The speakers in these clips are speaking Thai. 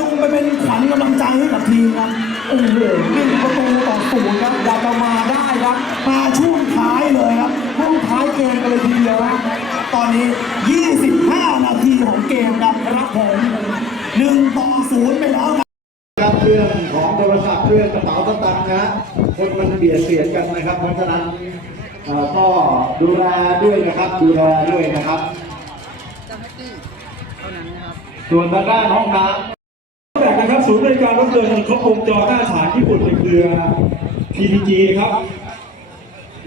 ลงไปเป็นขวัญกำลังใจให้กับทีมครับโอ้โหหนึ่งประตูต่อศูนย์ครับอยากจะมาได้ครับ มาช่วงท้ายเลยครับช่วงท้ายเกมกันเลยทีเดียวครับตอนนี้ 25 นาทีของเกมครับครับผมหนึ่งต่อศูนย์ไปแล้วครับครับเรื่องของโทรศัพท์เรื่องกระเป๋าสตางค์นะคนมันเบียดเสียดกันนะครับ เพราะฉะนั้นเอ่อก็ดูแลด้วยนะครับ ดูแลด้วยนะครับส่วนทางด้านห้องน้ำแรกนะครับ ศูนย์บริการรถยนต์ครบวงจรหน้าฉากญี่ปุ่นในเครือ PTG ครับ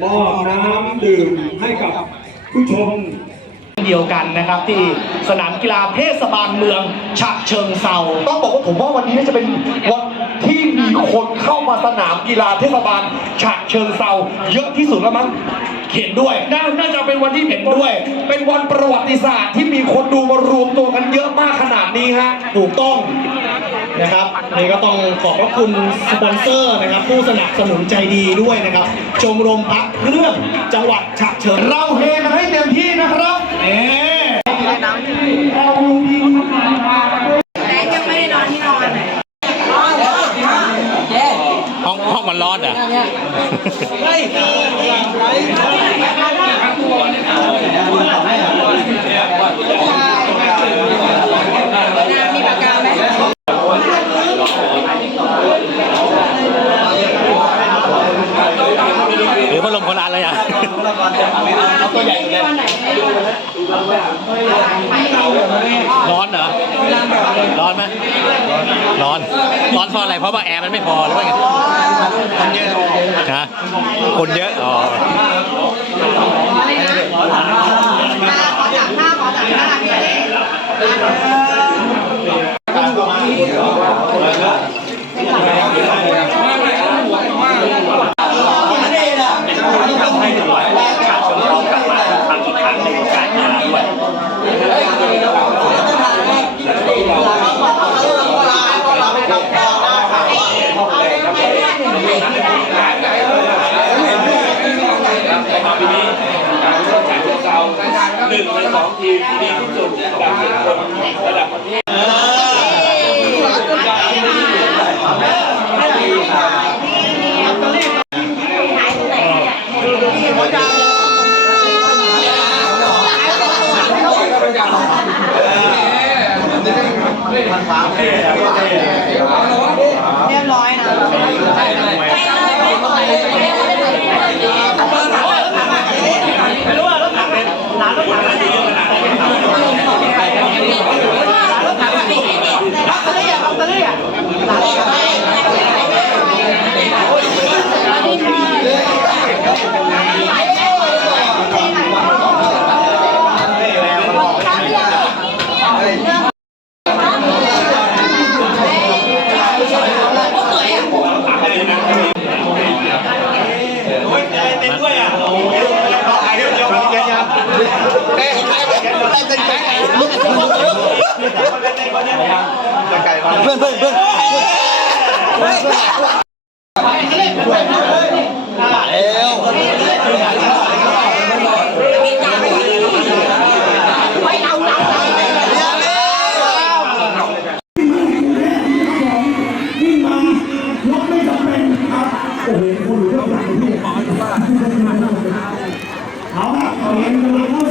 มอบน้ำดื่มให้กับผู้ชมเดียวกันนะครับที่สนามกีฬาเทศบาลเมืองฉะเชิงเซาต้องบอกว่าผมว่าวันนี้น่าจะเป็นวันที่มีคนเข้ามาสนามกีฬาเทศบาลฉะเชิงเซาเยอะที่สุดแล้วมั้งเห็นด้วยน่าน่าจะเป็นวันที่เห็นด้วย เป็นวันประวัติศาสตร์ที่มีคนดูมารวมตัวกันเยอะมากขนาดนี้ฮะถูกต้อง นะครับนี่ก็ต้องขอบพระคุณสปอนเซอร์นะครับ ผู้สนับสนุนใจดีด้วยนะครับชมรมพักเครื่องจังหวัดฉะเชิงเราเฮกันให้เต็มที่นะครับเอ๊แม็กยังไม่ได้นอนที่นอนเลย ห้องห้องมันร้อนเหรอ มีปากกาไหม ห รือพัดลมคนละอันเลยอะร้อนเหรอ ร้อนไหมร้อน ร้อนเพราะอะไร เพราะว่าแอร์มันไม่พอหรือว่าไงคนเยอะฮะคนเยอะ อ๋อ ขอจับหน้าขอจับหน้าพี่เต้ ดีที่สุดระดับคนระดับประเทศเรียบร้อยนะ Ê, เพื่อนเพื่อนเพื่อนมาแล้วโอ้โหคนอยู่ข้างหลังนี่เอาละเอาเงินมาเข้า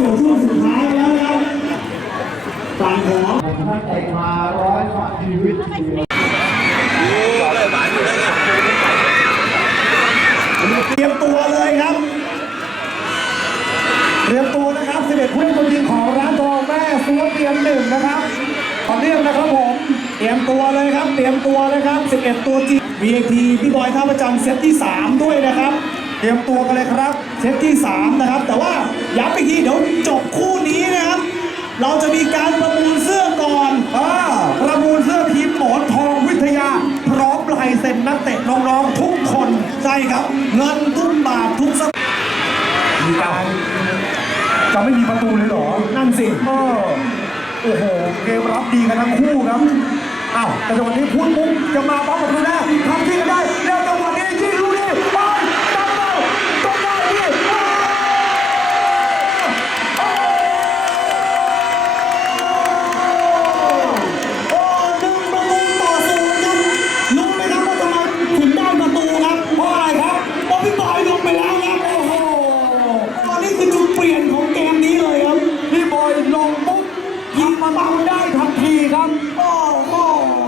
ตรียมตัวเลยครับเตรียมตัวนะครับ11ผู้เล่นตัวจริงของร้านทองแม่ซัวเตรียมหนึ่งนะครับต่อเนื่องนะครับผมเตรียมตัวเลยครับ เตรียมตัวเลยครับ 11 ตัวจริง VIP พี่บอยท่าประจันเซตที่ 3 ด้วยนะครับ เตรียมตัวกันเลยครับ เซตที่ 3 นะครับ แต่ว่าย้ำอีกทีเดี๋ยวจบคู่นี้นะครับ เราจะมีการประ นนักเตะน้องๆทุกคนใช่ครับ เงินทุกบาททุกสตางค์มีการจะไม่มีประตูเลยเหรอ นั่นสิเออโอ้โห เกมรับดีกันทั้งคู่ครับอ้าวแต่จังหวะนี้พูดปุ๊บจะมาป้องประตูแรกท ลี่ยนของเกมนี้เลยครับพี่บอยลงปุ๊บยิงมาเบาได้ทันทีครับโอ้โห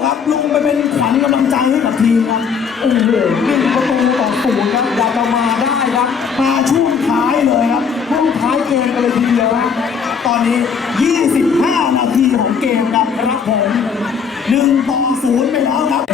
ครับลงไปเป็นขวัญกำลังใจให้กับทีมครับโอ้โหนี่ประตูต่อศูนย์ครับกจะมาได้ครับมาช่วงท้ายเลยครับช่วงท้ายเกมกันเลยทีเดียวครับตอนนี้ 25 นาทีของเกมครับครับผมหนึ่งต่อศูนย์ไปแล้วครับ